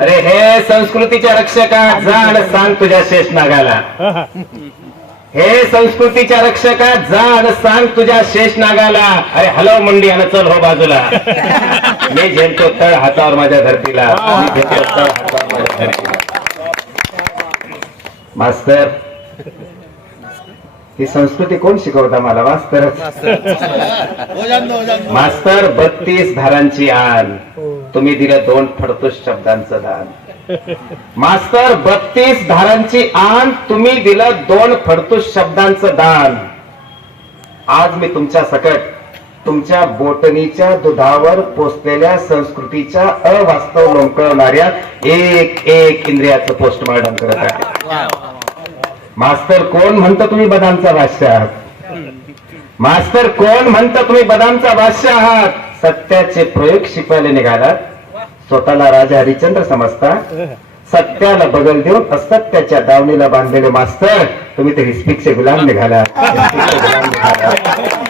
अरे हे संस्कृतीच्या रक्षका जाण सांग तुझ्या शेष नागाला. हे संस्कृतीच्या रक्षका जाण सांग तुझ्या शेष नागाला. अरे हलव मंडी आणि चल हो बाजूला. मी झेलतो तळ हातावर माझ्या धरतीला. मी झेलतो तळ हातावर माझ्या धरतीला. मास्तर ही संस्कृती कोण शिकवता मला मास्तर? मास्तर. बत्तीस धारांची आण तुम्ही दिलं दोन फडतूस शब्दांचं दान. मास्तर बत्तीस धारांची आण तुम्ही दिलं दोन फडतूस शब्दांचं दान. आज मी तुमच्या सकट तुमच्या बोटणीच्या दुधावर पोचलेल्या संस्कृतीच्या अवास्तव लोंकळणाऱ्या एक एक इंद्रियाचं पोस्टमॉर्टम करत आहे. मास्तर कोण म्हणतो तुम्ही बदामचा भाष्य आहात मास्तर कोण म्हणतं तुम्ही बदामचा भाष्य आहात सत्याचे प्रयोग शिकवायला निघालात स्वतःला राजा हरिश्चंद्र समजता. सत्याला बगल देऊन असत्याच्या दावणीला बांधलेले मास्तर. तुम्ही ते रिस्पिकचे गुलाम निघाला.